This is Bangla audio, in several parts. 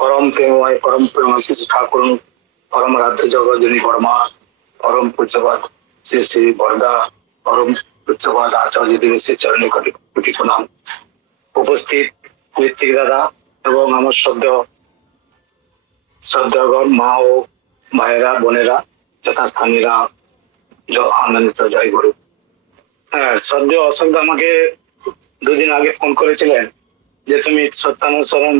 परम प्रेमाशीष ठाकुर परम राध्य जगजनी वर्मा परम पूज्यपाद श्री श्री बरदा परम पूज्यपाद आचार्य दिवस चरणे कोटि कोटि प्रणाम। उपस्थित ऋत्विक दादा এবং আমার শ্রদ্ধাগণ মা ও ভাইয়েরা বোনেরা যথাস্থানীরা আনন্দিত জয় গুরু। হ্যাঁ, শ্রদ্ধেয় অশোক দা আমাকে দুদিন আগে ফোন করেছিলেন যে তুমি সত্যানুসরণ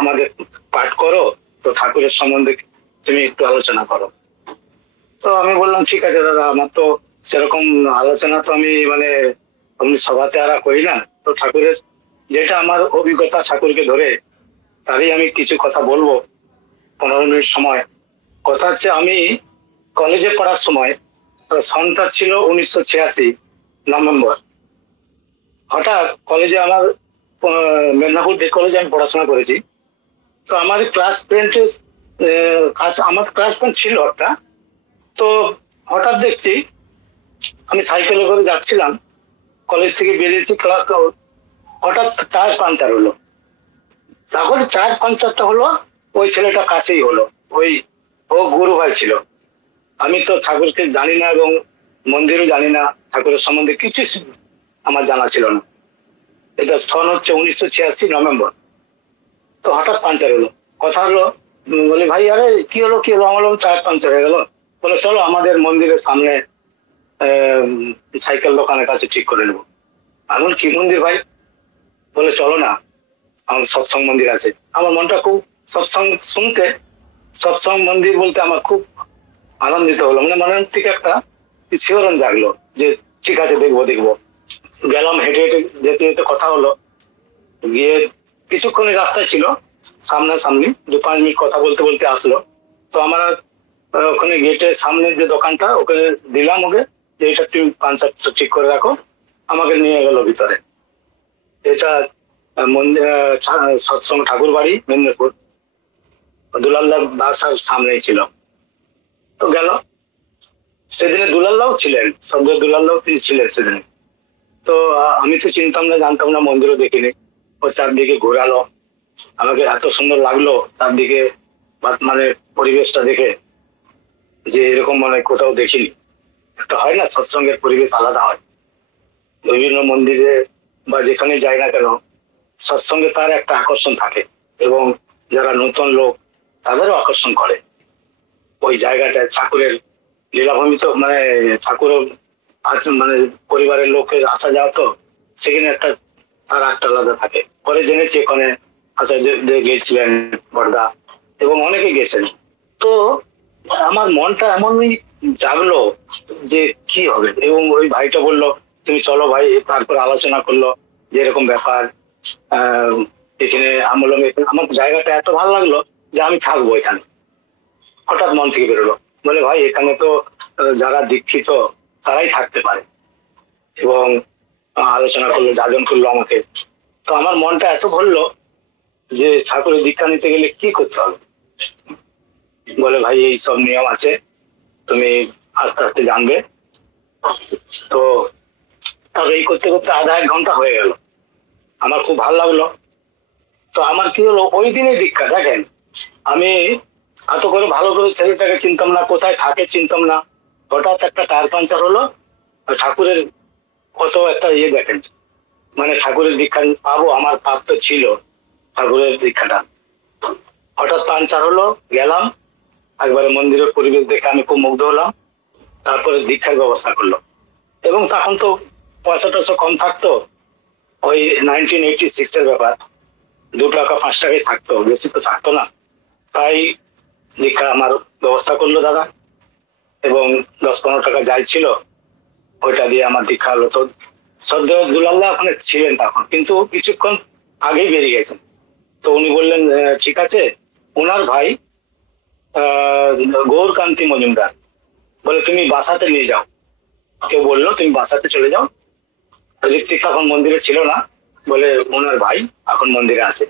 আমাদের পাঠ করো, তো ঠাকুরের সম্বন্ধে তুমি একটু আলোচনা করো। তো আমি বললাম ঠিক আছে দাদা, আমার তো সেরকম আলোচনা তো আমি সভাতে আর করি না, তো ঠাকুরের যেটা আমার অভিজ্ঞতা ঠাকুরকে ধরে তারই আমি কিছু কথা বলবো। 15 মিনিট সময়। কথা হচ্ছে আমি কলেজে পড়ার সময়, সনটা ছিল 1986 নভেম্বর। হঠাৎ কলেজে আমার মেদিনীপুর কলেজে আমি পড়াশোনা করেছি, তো আমার ক্লাস ফ্রেন্ডের আমার ক্লাস ফ্রেন্ড ছিল একটা। তো হঠাৎ দেখছি আমি সাইকেলে করে যাচ্ছিলাম, কলেজ থেকে বেরিয়েছি, হঠাৎ টায়ার পাঞ্চার হলো। তখন টায়ার পাঞ্চারটা হলো ওই ছেলেটা কাছেই হলো, ও গুরু ভাই ছিল। আমি তো ঠাকুরকে জানি না এবং মন্দিরও জানি না, ঠাকুরের সম্বন্ধে কিছু আমার জানা ছিল না। এটা সন হচ্ছে 1986 নভেম্বর। তো হঠাৎ পাঞ্চার হলো, কথা হলো, বলে ভাই আরে কি হলো আমার টায়ার পাঞ্চার হয়ে গেল। বলে চলো আমাদের মন্দিরের সামনে সাইকেল দোকানের কাছে ঠিক করে নেবো। আমি কি মন্দির ভাই? বলে চলো না, আমার সৎসঙ্গ মন্দির আছে। আমার মনটা খুব সৎসঙ্গ শুনতে, সৎসঙ্গ মন্দির বলতে আমার খুব আনন্দিত হলো, মনের থেকে একটা শিহরণ জাগলো যে ঠিক আছে দেখবো। গেলাম, হেঁটে হেঁটে যেতে যেতে কথা হলো, গিয়ে কিছুক্ষণের রাস্তায় ছিল সামনাসামনি, 2-5 মিনিট কথা বলতে বলতে আসলো। তো আমার ওখানে গেটের সামনে যে দোকানটা, ওখানে দিলাম ওকে যে এটা তুমি পাঞ্চারটা ঠিক করে রাখো। আমাকে নিয়ে গেল ভিতরে। এটা মন্দির সৎসঙ্গ ঠাকুর বাড়ি মেদিনীপুর, দুলালদার বাসার সামনেই ছিল। তো গেল, সেদিনে দুলালদাও ছিলেন, সদ্য দুলালদাও তিনি ছিলেন সেদিনে। তো আমি তো চিনতাম না, জানতাম না, মন্দিরও দেখিনি। ও চারদিকে ঘোরালো, আমাকে এত সুন্দর লাগলো চারদিকে, পরিবেশটা দেখে যে এরকম কোথাও দেখিনি। একটা হয় না সৎসঙ্গের পরিবেশ আলাদা হয়। বিভিন্ন মন্দিরে বা যেখানে যাই না কেন, সৎসঙ্গে তার একটা আকর্ষণ থাকে এবং যারা নতুন লোক তাদেরও আকর্ষণ করে ওই জায়গাটায়। ঠাকুরের লীলাভূমি তো, ঠাকুর পরিবারের লোকের আসা যাওয়া, তো সেখানে তার একটা আলাদা থাকে। পরে জেনেছি ওখানে আচার্য গিয়েছিলেন বরদা এবং অনেকে গেছেন। তো আমার মনটা এমনই জাগলো যে কি হবে, এবং ওই ভাইটা বললো তুমি চলো ভাই। তারপর আলোচনা করলো যে এরকম ব্যাপার, এখানে আমার জায়গাটা এত ভালো লাগলো যে আমি থাকবো এখানে। হঠাৎ মন থেকে বেরোলো, বলে ভাই এখানে তো যারা দীক্ষিত তারাই থাকতে পারে, এবং আলোচনা করলো, যাজন করলো আমাকে। তো আমার মনটা এত ভরলো যে ঠাকুরের দীক্ষা নিতে গেলে কি করতে হবে। বলে ভাই এই সব নিয়ম আছে, তুমি আস্তে আস্তে জানবে। তো তবে এই করতে করতে আধা 1 ঘন্টা হয়ে গেল, আমার খুব ভালো লাগলো। তো আমার কি হলো, ওই দিনে দীক্ষা, দেখেন আমি এত করে ভালো করে ছেলেটাকে চিনতাম না, কোথায় থাকে চিনতাম না। হঠাৎ একটা টায়ার পাঞ্চার হলো, ঠাকুরের কত একটা দেখেন, ঠাকুরের দীক্ষা পাবো, আমার পাপ তো ছিল ঠাকুরের দীক্ষাটা। হঠাৎ পাঞ্চার হলো, গেলাম একবারে মন্দিরের পরিবেশ দেখে আমি খুব মুগ্ধ হলাম। তারপরে দীক্ষার ব্যবস্থা করলো, এবং তখন তো পয়সা টয়সা কম থাকতো, ওই 1986 এর ব্যাপার, 2 টাকা 5 টাকাই থাকতো, বেশি তো থাকতো না। তাই দীক্ষা আমার ব্যবস্থা করলো দাদা, এবং 10-15 টাকা যাই ছিল ওইটা দিয়ে আমার দীক্ষা হলো। তো শ্রদ্ধেয় দুলালদা ওখানে ছিলেন তখন, কিন্তু কিছুক্ষণ আগেই বেরিয়ে গেছেন। তো উনি বললেন ঠিক আছে। ওনার ভাই গৌরকান্তি মজুমদার বলে তুমি বাসাতে নিয়ে যাও, কেউ বললো তুমি বাসাতে চলে যাও। ঋত্বিক তখন মন্দিরে ছিল না, বলে ওনার ভাই এখন মন্দিরে আসে।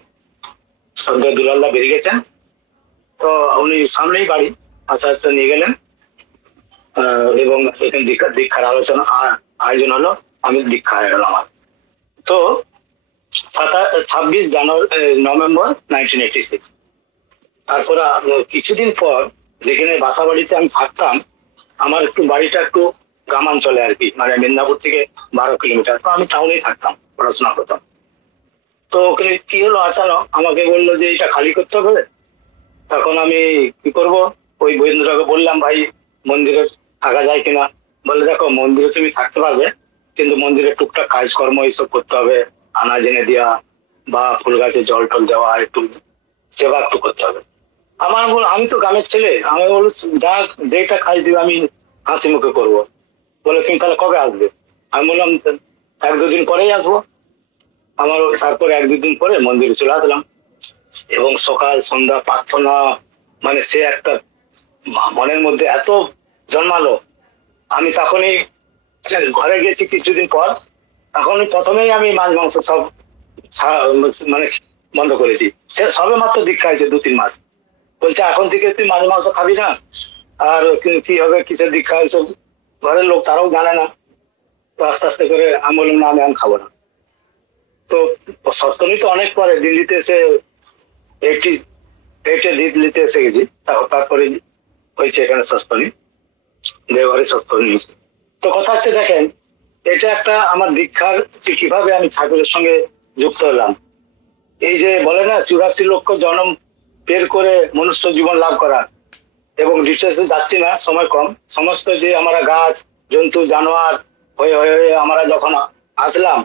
শ্রদ্ধেয় দুলালদা বেরিয়ে গেছেন, তো উনি সামনেই বাড়ি, আশাটা নিয়ে গেলেন, এবং এখানে দীক্ষার আলোচনা আয়োজন হলো, আমি দীক্ষা হয়ে গেল আমার। তো 26 নভেম্বর 1986। তারপরে কিছুদিন পর যেখানে বাসা বাড়িতে আমি থাকতাম, আমার একটু বাড়িটা একটু গ্রামাঞ্চলে আর কি, মানে মেদিনীপুর থেকে 12 কিলোমিটার, তো আমি টাউনেই থাকতাম, পড়াশোনা করতাম। তো ওখানে কি হলো, আচানক আমাকে বললো যে এটা খালি করতে হবে। তখন আমি কি করব, ওই বৈন্দ্যটাকে বললাম, ভাই মন্দিরে থাকা যায় কিনা। বলে দেখো, মন্দিরে তুমি থাকতে পারবে, কিন্তু মন্দিরে টুকটাক কাজকর্ম এইসব করতে হবে, আনাজ এনে দেওয়া বা ফুল গাছে জল টল দেওয়া, একটু সেবা একটু করতে হবে। আমি তো গ্রামের ছেলে, আমি বল যা, যেটা কাজ দিবে আমি হাসি মুখে করবো। বলে তুমি তাহলে কবে আসবে? আমি বললাম 1-2 দিন পরেই আসবো। তারপরে 1-2 দিন পরে মন্দিরে চলে আসলাম, এবং সকাল সন্ধ্যা প্রার্থনা, মানে সে একটা মনের মধ্যে এত জন্মালো। আমি তখনই ঘরে গেছি কিছুদিন পর, তখন প্রথমেই আমি মাছ মাংস সব মানে বন্ধ করেছি। সে সবে মাত্র দীক্ষা হয়েছে 2-3 মাস। বলছে এখন থেকে তুই মাছ মাংস খাবি না। আর কি হবে, কিসের দীক্ষা হয়েছে, ঘরের লোক তারাও জানে না। তো আস্তে আস্তে করে আমি বললাম না, আমি খাবো না। তো সপ্তমী তো অনেক পরে, দিল্লিতে এসে 88 দিল্লিতে এসে গেছি, তারপরে হয়েছে এখানে সপ্তমী, দেওঘরে সপ্তমী হয়েছে। তো কথা হচ্ছে, দেখেন এটা একটা আমার দীক্ষার, যে কিভাবে আমি ঠাকুরের সঙ্গে যুক্ত হলাম। এই যে বলে না 84 লক্ষ জন্ম বের করে মনুষ্য জীবন লাভ করা, এবং ডিটেলসে যাচ্ছি না, সময় কম। সমস্ত যে আমরা গাছ জন্তু জানোয়ার হয়ে হয়ে হয়ে আমরা যখন আসলাম,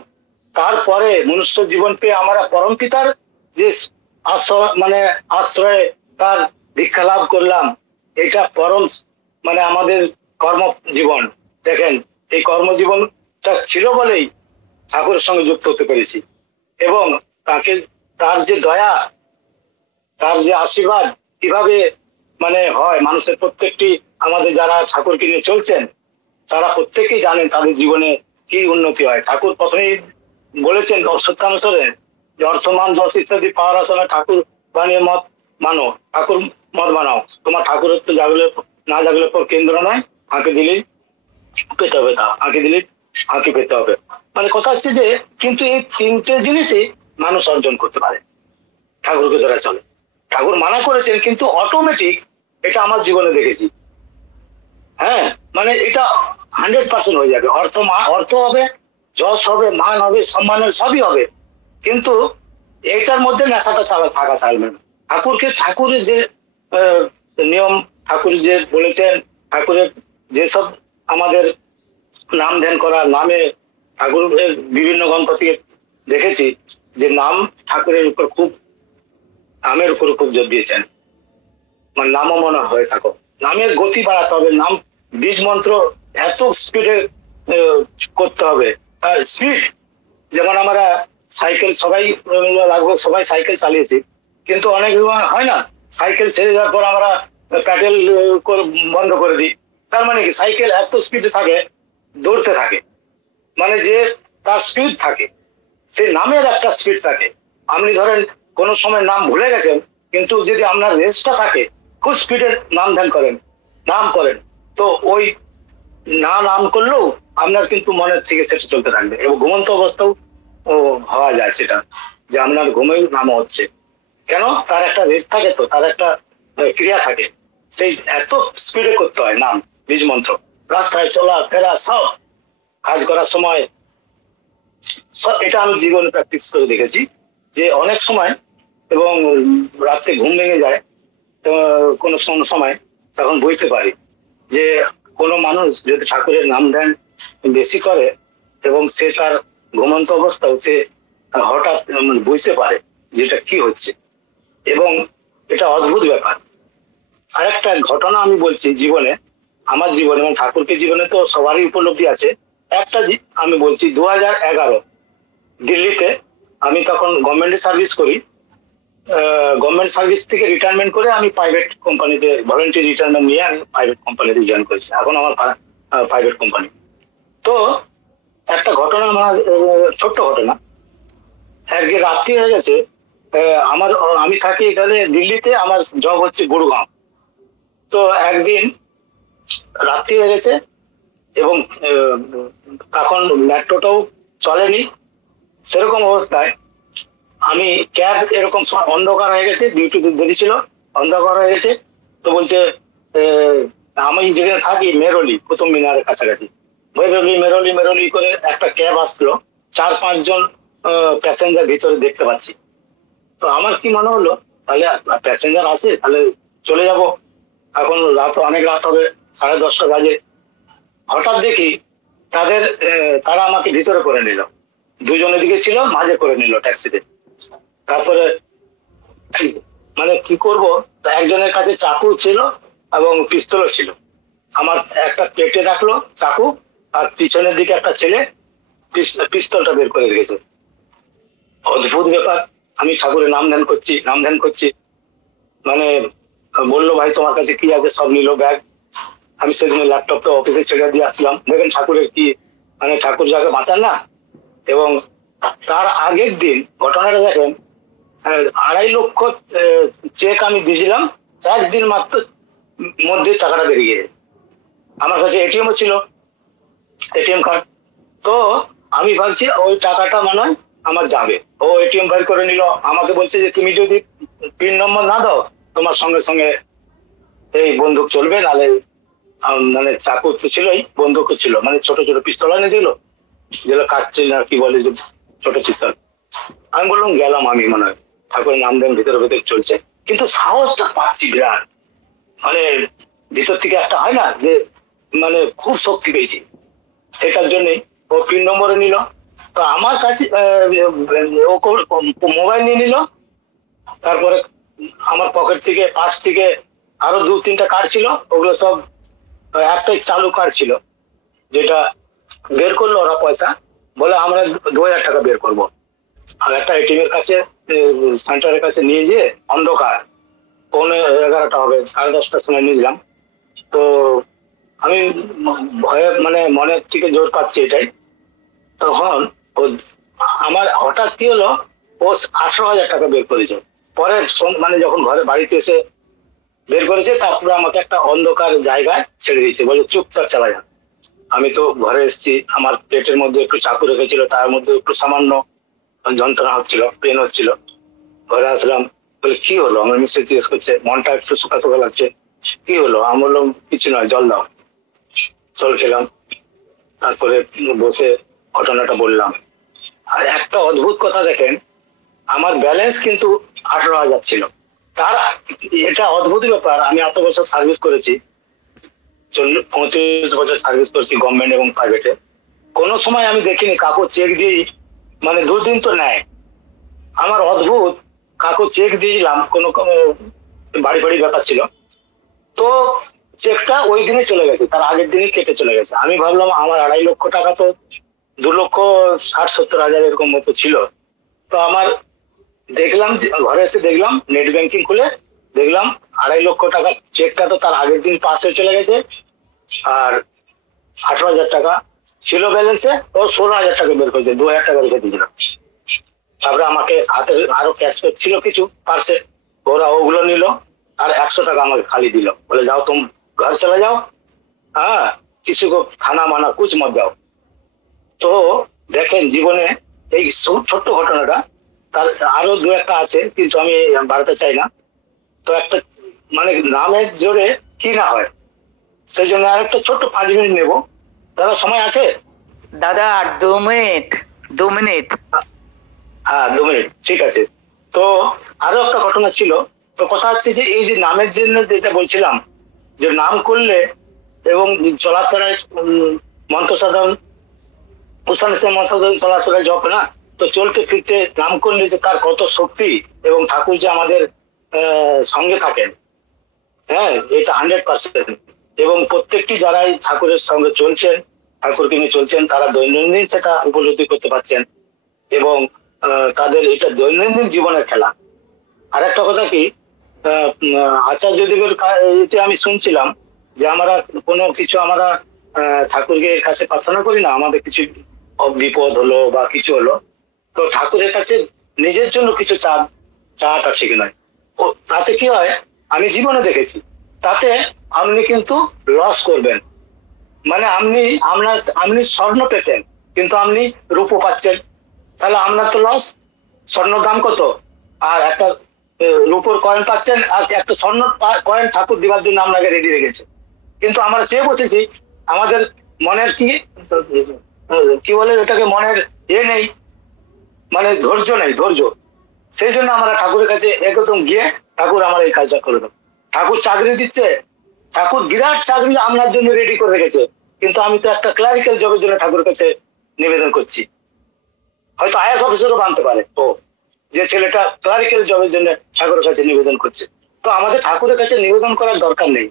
তারপরে মনুষ্য জীবন পেয়ে আমরা পরম পিতার যে আশ্রয়, মানে আশ্রয়ে তার দীক্ষা লাভ করলাম। এটা পরম, মানে আমাদের কর্মজীবন। দেখেন, এই কর্মজীবনটা ছিল বলেই ঠাকুরের সঙ্গে যুক্ত হতে পেরেছি, এবং তাকে, তার যে দয়া, তার যে আশীর্বাদ কিভাবে মানে হয় মানুষের, প্রত্যেকটি আমাদের যারা ঠাকুরকে নিয়ে চলছেন, তারা প্রত্যেকেই জানেন তাদের জীবনে কি উন্নতি হয়। ঠাকুর প্রথমেই বলেছেন সত্যানুসারে যে অর্থমান যশ ইত্যাদি পাওয়ার আসামে ঠাকুর বানিয়ে মত মানো, ঠাকুর মত বানাও, তোমার ঠাকুরত্ব জাগলে না জাগলে পর কেন্দ্র নয়, ফাঁকে দিলেই পেতে হবে, তা ফাঁকি দিলেই ফাঁকি পেতে হবে। মানে কথা হচ্ছে যে, কিন্তু এই 3টে জিনিসই মানুষ অর্জন করতে পারে ঠাকুরকে ধরা চলে। ঠাকুর মানা করেছেন, কিন্তু অটোমেটিক এটা আমার জীবনে দেখেছি। হ্যাঁ, মানে এটা 100% হয়ে যাবে। অর্থ হবে, যশ হবে, মান হবে, সম্মানের সবই হবে, কিন্তু এটার মধ্যে নেশাটা থাকা চাইবে না। ঠাকুরের যে আহ, নিয়ম, ঠাকুর যে বলেছেন, ঠাকুরের যেসব আমাদের নাম ধ্যান করা, নামে ঠাকুরের বিভিন্ন গ্রন্থ থেকে দেখেছি যে নাম ঠাকুরের উপর খুব, নামের উপর খুব জোর দিয়েছেন। মানে নামও মনে হয়ে থাকো, নামের গতি বাড়াতে হবে। নাম বীজ মন্ত্র এত স্পিডে করতে হবে, তার স্পিড। যেমন আমরা সাইকেল সবাই লাগবে, সবাই সাইকেল চালিয়েছি, কিন্তু অনেক হয় না, সাইকেল ছেড়ে যাওয়ার পর আমরা প্যাডেল বন্ধ করে দিই। তার মানে কি, সাইকেল এত স্পিডে থাকে, দৌড়তে থাকে, মানে যে তার স্পিড থাকে, সেই নামের একটা স্পিড থাকে। আপনি ধরেন কোনো সময় নাম ভুলে গেছেন, কিন্তু যদি আপনার রেসটা থাকে, খুব স্পিডে নাম ধ্যান করেন, নাম করেন, তো ওই নাম করলেও আপনার কিন্তু মনের থেকে সেটা চলতে থাকবে, এবং ঘুমন্ত অবস্থাও হওয়া যায় সেটা, যে আপনার ঘুমেও নাম হচ্ছে। কেন? তার একটা রেস থাকে, তো তার একটা ক্রিয়া থাকে, সেই এত স্পিডে করতে হয় নাম, বীজ মন্ত্র। রাস্তায় চলা ফেরা সব কাজ করার সময়, এটা আমি জীবনে প্র্যাকটিস করে দেখেছি, যে অনেক সময়, এবং রাত্রে ঘুম ভেঙে যায় তো কোনো সময়, তখন বুঝতে পারি যে কোনো মানুষ যদি ঠাকুরের নাম ধ্যান বেশি করে, এবং সে তার ঘুমন্ত অবস্থাও সে হঠাৎ বুঝতে পারে যে এটা কি হচ্ছে, এবং এটা অদ্ভুত ব্যাপার। আরেকটা ঘটনা আমি বলছি জীবনে, আমার জীবনে এবং ঠাকুরকে জীবনে তো সবারই উপলব্ধি আছে। একটা আমি বলছি, 2011 দিল্লিতে, আমি তখন গভর্নমেন্টে সার্ভিস করি। গভর্নমেন্ট সার্ভিস থেকে রিটায়ারমেন্ট করে আমি প্রাইভেট কোম্পানিতে ভলেন্টারি রিটায়ারমেন্ট নিয়ে আমি প্রাইভেট কোম্পানিতে জয়েন করেছি, এখন আমার প্রাইভেট কোম্পানি। তো একটা ঘটনা, আমার ছোট্ট ঘটনা। একদিন রাত্রি হয়ে গেছে, আমি থাকি এখানে দিল্লিতে, আমার জব হচ্ছে গুরুগ্রাম। তো একদিন রাত্রি হয়ে গেছে, এবং তখন মেট্রোটাও চলেনি, সেরকম অবস্থায় আমি ক্যাব এরকম অন্ধকার হয়ে গেছে, ডিউটিতে দেরি ছিল, অন্ধকার হয়ে গেছে। তো বলছে আমি যেখানে থাকি মেরলি, কুতুব মিনারের কাছাকাছি, মেরলি মেরলি মেরলি করে একটা ক্যাব আসলো, 4-5 জন প্যাসেঞ্জার ভিতরে দেখতে পাচ্ছি। তো আমার কি মনে হলো, তাহলে প্যাসেঞ্জার আছে, তাহলে চলে যাব। এখন রাত, অনেক রাত হবে, 10:30 বাজে। হঠাৎ দেখি তাদের তারা আমাকে ভিতরে করে নিল, দুজন এদিকে ছিল, মাঝে করে নিল ট্যাক্সিতে। তারপরে মানে কি করব, একজনের কাছে চাকু ছিল এবং পিস্তলও ছিল। আমার একটা পেটে রাখলো চাকু, আর পিছনের দিকে একটা ছেলে পিস্তলটা বের করে রেখেছে। অদ্ভুত ব্যাপার। আমি ঠাকুরের নাম ধ্যান করছি, নাম ধ্যান করছি, মানে বললো ভাই তোমার কাছে কি আছে, সব নিল ব্যাগ। আমি সেদিন ল্যাপটপ তো অফিসে ছেড়ে দিয়ে আসলাম। দেখেন ঠাকুরের কি, মানে ঠাকুর যাকে বাঁচান না। এবং তার আগের দিন ঘটনাটা দেখেন, 2.5 লক্ষ চেক আমি দিয়েছিলাম, একদিন মাত্র মধ্যে টাকাটা বেরিয়ে গেছে। আমার কাছে এটিএমও ছিল, এটিএম কার্ড। তো আমি ভাবছি ওই টাকাটা মনে হয় আমার যাবে। ও এটিএম বের করে নিল, আমাকে বলছে যে তুমি যদি পিন নম্বর না দাও, তোমার সঙ্গে সঙ্গে এই বন্দুক চলবে, নাহলে মানে চাকু তো ছিলই, বন্দুকও ছিল, মানে ছোট ছোট পিস্তল এনে দিল, যেগুলো কাটছে না কি বলে, যে ছোট পিস্তল। আমি বললাম গেলাম, আমি মনে হয় ঠাকুরের নাম দেন, ভিতরে ভিতরে চলছে, কিন্তু সাহসটা পাচ্ছি বিরাট। মানে ভিতর থেকে একটা হয় না যে, মানে খুব শক্তি পেয়েছি। সেটার জন্যই ও পিন নম্বরে নিল। তো আমার কাছে ও মোবাইল নিয়ে নিল। তারপরে আমার পকেট থেকে, পাশ থেকে আরো 2-3টা কার্ড ছিল, ওগুলো সব, একটাই চালু কার্ড ছিল, যেটা বের করলো ওরা পয়সা, বলে আমরা 2,000 টাকা বের করবো। আর একটা এটিএম এর কাছে, সেন্টারের কাছে নিয়ে যেয়ে, অন্ধকার, 11:15 হবে, 10:30টার সময় নিয়ে। তো আমি ভয়ে, মানে মনের থেকে জোর পাচ্ছি এটাই। তখন ও, আমার হঠাৎ কি হলো, ও 18,000 টাকা বের করেছে। পরে মানে যখন ঘরে বাড়িতে এসে বের করেছে, তারপরে আমাকে একটা অন্ধকার জায়গায় ছেড়ে দিয়েছে, বলে চুপচাপ চালা যা। আমি তো ঘরে এসেছি, আমার পেটের মধ্যে একটু চাকু রেখেছিল, তার মধ্যে একটু সামান্য যন্ত্রণা হচ্ছিল, পেন হচ্ছিল। ঘরে আসলাম, বলে কি হলো, আমার মিস্ত্রি জিজ্ঞেস করছে, মনটা একটু শুকা শুকা লাগছে, কি হলো? আমি বললাম কিছু নয়, জল দাও। জল খেলাম, তারপরে বসে ঘটনাটা বললাম। আর একটা অদ্ভুত কথা দেখেন, আমার ব্যালেন্স কিন্তু 18,000 ছিল। তার, এটা অদ্ভুত ব্যাপার, আমি এত বছর সার্ভিস করেছি, 35 বছর সার্ভিস করেছি গভর্নমেন্ট এবং প্রাইভেটে। কোনো সময় আমি দেখিনি কাকু চেক দিয়ে, মানে 2 দিন তো নেয়। আমার অদ্ভুত, কাকু চেক দিয়েছিলাম, কোনো বাড়ি বাড়ি ব্যাপার ছিল, তো চেকটা ওই দিনে চলে গেছে, তার আগের দিনই কেটে চলে গেছে। আমি ভাবলাম আমার 2.5 লক্ষ টাকা তো 2,60,70,000 এরকম মতো ছিল। তো আমার দেখলাম যে, ঘরে এসে দেখলাম নেট ব্যাংকিং খুলে দেখলাম 2.5 লক্ষ টাকা চেকটা তো তার আগের দিন পাশে চলে গেছে। আর 18,000 টাকা ছিল ব্যালেন্সে, ও 16,000 টাকা বের করেছে, 2,000 টাকা রেখে দিয়েছিল। তারপরে আমাকে হাতে আরো ক্যাশ ছিল কিছু পার্সে, ওরা ওগুলো নিল, আর 100 টাকা আমাকে খালি দিল, বলে যাও तुम घर चले जाओ, হ্যাঁ, কিছু থানা মানা কুছ মত যাও। তো দেখেন জীবনে এই ছোট্ট ঘটনাটা, তার আরো 2-1টা আছে, কিন্তু আমি বাড়াতে চাই না। তো একটা, মানে নামের জোরে কি না হয়, সেই জন্য আর একটা ছোট্ট 5 মিনিট নেব। দাদা সময় আছে? দাদা আর 2 মিনিট, 2 মিনিট। হ্যাঁ 2 মিনিট, ঠিক আছে। তো আরো একটা ঘটনা ছিল। তো কথা হচ্ছে যে, এই যে নামের জন্য যেটা বলছিলাম, যে নাম করলে এবং চলাফেরায় মন্ত্র সাধন, কুষাণ সে মশাধন চলাচলের জপ না, তো চলতে ফিরতে নাম করলে যে তার কত শক্তি, এবং ঠাকুর যে আমাদের সঙ্গে থাকেন, হ্যাঁ, এটা 100%। এবং প্রত্যেকটি যারাই ঠাকুরের সঙ্গে চলছেন, ঠাকুরকে নিয়ে চলছেন, তারা দৈনন্দিন সেটা উপলব্ধি করতে পারছেন। এবং তাদের এটা দৈনন্দিন জীবনের খেলা। আর একটা কথা কি, আচার্যদেবের এতে আমি শুনছিলাম যে, আমরা কোনো কিছু, আমরা ঠাকুরকে কাছে প্রার্থনা করি না, আমাদের কিছু বিপদ হলো বা কিছু হলো, তো ঠাকুরের কাছে নিজের জন্য কিছু চাটা ঠিক নয়। ও তাতে কি হয়, আমি জীবনে দেখেছি, তাতে আপনি কিন্তু লস করবেন। মানে আপনি স্বর্ণ পেতেন, কিন্তু আপনি রূপো পাচ্ছেন, তাহলে আপনার তো লস। স্বর্ণ দাম কত, আর একটা রূপোর কয়েন পাচ্ছেন, আর একটা স্বর্ণ কয়েন ঠাকুর দেওয়ার জন্য আপনাকে রেডি রেখেছে। কিন্তু আমরা চেয়ে বসেছি, আমাদের মনের কি বলে এটাকে, মনের নেই, মানে ধৈর্য নেই, ধৈর্য। সেই জন্য আমরা ঠাকুরের কাছে একদম গিয়ে, ঠাকুর আমার এই কাজটা করে দেবো। ঠাকুর চাকরি দিচ্ছে, ঠাকুর বিরাট চাকরি আপনার জন্য রেডি করে রেখেছে, কিন্তু আমি তো একটা ক্লারিক্যাল জবের জন্য ঠাকুরের কাছে নিবেদন করছি। হয়তো আইএস অফিসারও বানতে পারে ও, যে ছেলেটা ক্লারিক্যাল জবের জন্য ঠাকুরের কাছে নিবেদন করছে। তো আমাদের ঠাকুরের কাছে নিবেদন করার দরকার নেই।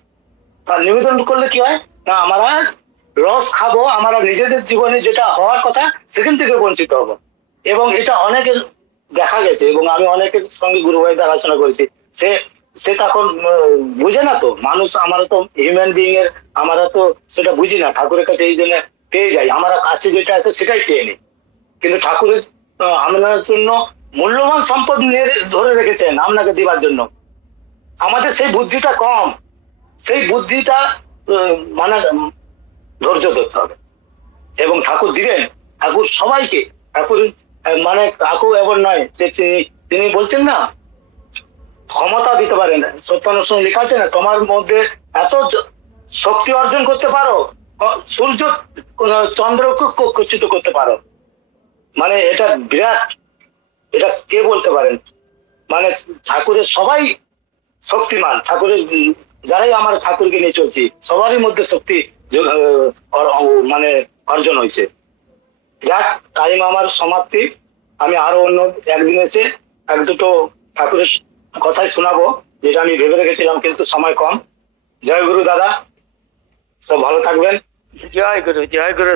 আর নিবেদন করলে কি হয় না, আমরা রস খাবো, আমরা নিজেদের জীবনে যেটা হওয়ার কথা সেখান থেকে বঞ্চিত হবো। এবং এটা অনেকের দেখা গেছে, এবং আমি অনেকের সঙ্গে গুরু ভাইদের আলোচনা করেছি, সে সে তখন বুঝে না তো, মানুষ, আমরা তো হিউম্যান বিইং এর, আমরা তো সেটা বুঝি না। ঠাকুরের কাছে এই জন্য পেয়ে যাই, আমরা কাছে যেটা আছে সেটাই চেয়ে নিই। কিন্তু ঠাকুরের আপনার জন্য মূল্যবান সম্পদ ধরে রেখেছেন আপনাকে দিবার জন্য। আমাদের সেই বুদ্ধিটা কম, সেই বুদ্ধিটা মানে ধৈর্য ধরতে হবে, এবং ঠাকুর দিবেন। ঠাকুর সবাইকে, ঠাকুর মানে কাকু এমন নয় যে তিনি বলছেন না ক্ষমতা দিতে পারেন। সত্যানুষ্ঠানে লেখা আছে না, তোমার মধ্যে এত শক্তি অর্জন করতে পারো, সূর্য চন্দ্রকে কচ্ছিত করতে পারো। মানে এটা বিরাট, এটা কে বলতে পারেন? মানে ঠাকুরের সবাই শক্তিমান, ঠাকুরের যারাই আমার ঠাকুরকে নিয়ে চলছি সবারই মধ্যে শক্তি মানে অর্জন হয়েছে। যাক, টাইম আমার সমাপ্তি। আমি আরো অন্য একদিন এসে এক দুটো ঠাকুরের কথাই শোনাবো, যেটা আমি ভেবে রেখেছিলাম, কিন্তু সময় কম। জয় গুরু দাদা, সব ভালো থাকবেন। জয় গুরু